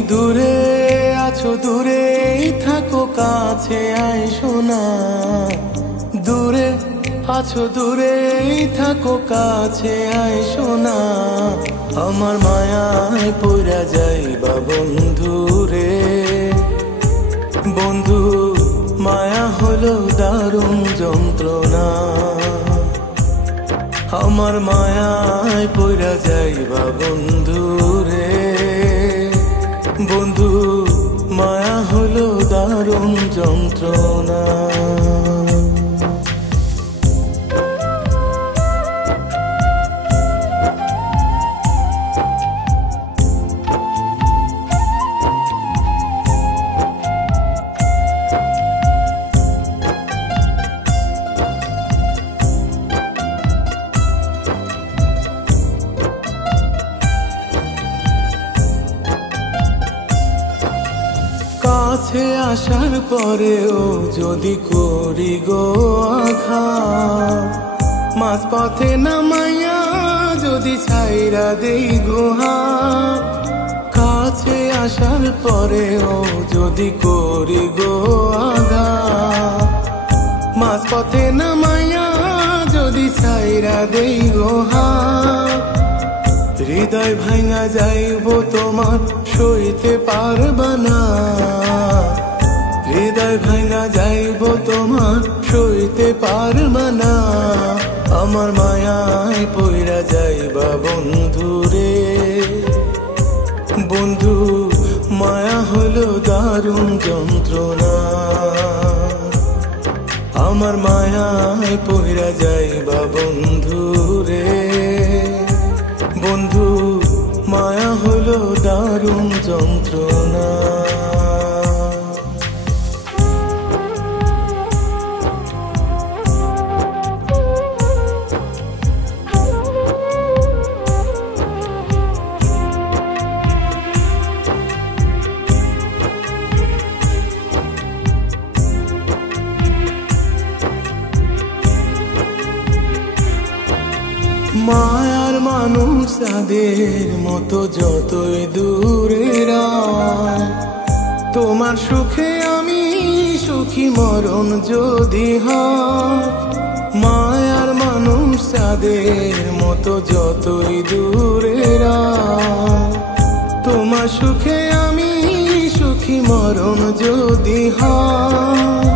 দূরে আছো, দূরে থাকো, কাছে আইসো না। দূরে আছো, দূরে থাকো, কাছে আইসো না। আমার মায়ায় পইরা যাইবা বন্ধু রে। বন্ধু, মায়া হলো দারুণ যন্ত্রণা। আমার মায়ায় পইরা যাইবা বন্ধু রে। বন্ধু, মায়া হলো দারুণ যন্ত্রণা। কাছে আসার পরেও যদি করি গো আঘাত, মাঝ পথে নামাইয়া যদি ছাইরা দেই গো হাত। কাছে আসার পরেও যদি করি গো আঘাত, মাঝ পথে নামাইয়া যদি ছাইরা দেই গো হাত। হৃদয় ভাঙা যাইব তোমার, সইতে পারবা না। হৃদয় ভাঙা যাইব তোমার, সইতে পারবা না। আমার মায়ায় পইরা যাইবা বন্ধু রে। বন্ধু, মায়া হলো দারুণ যন্ত্রণা। আমার মায়ায় পইরা যাইবা বন্ধু রে। বন্ধু, মায়া হলো দারুণ যন্ত্রণা। মায়ার মানুষ তাদের মতো যতই দূরে রায়, তোমার সুখে আমি সুখী মরণ যদি হয়। মায়ার মানুষ তাদের মতো যতই দূরে রায়, তোমার সুখে আমি সুখী মরণ যদি হয়।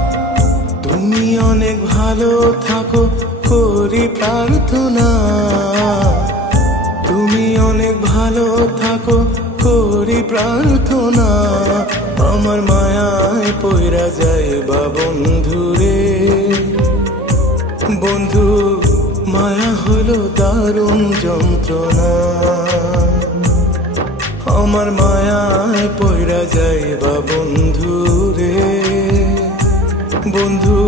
তুমি অনেক ভালো থাকো করি প্রার্থনা। তুমি অনেক ভালো থাকো করি প্রার্থনা। আমার মায়ায় পইরা যাইবা বন্ধু রে। বন্ধু, মায়া হলো দারুণ যন্ত্রণা। আমার মায়ায় পইরা যাইবা বন্ধু রে। বন্ধু,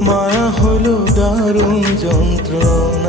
মায়া হলো দারুণ যন্ত্রণা।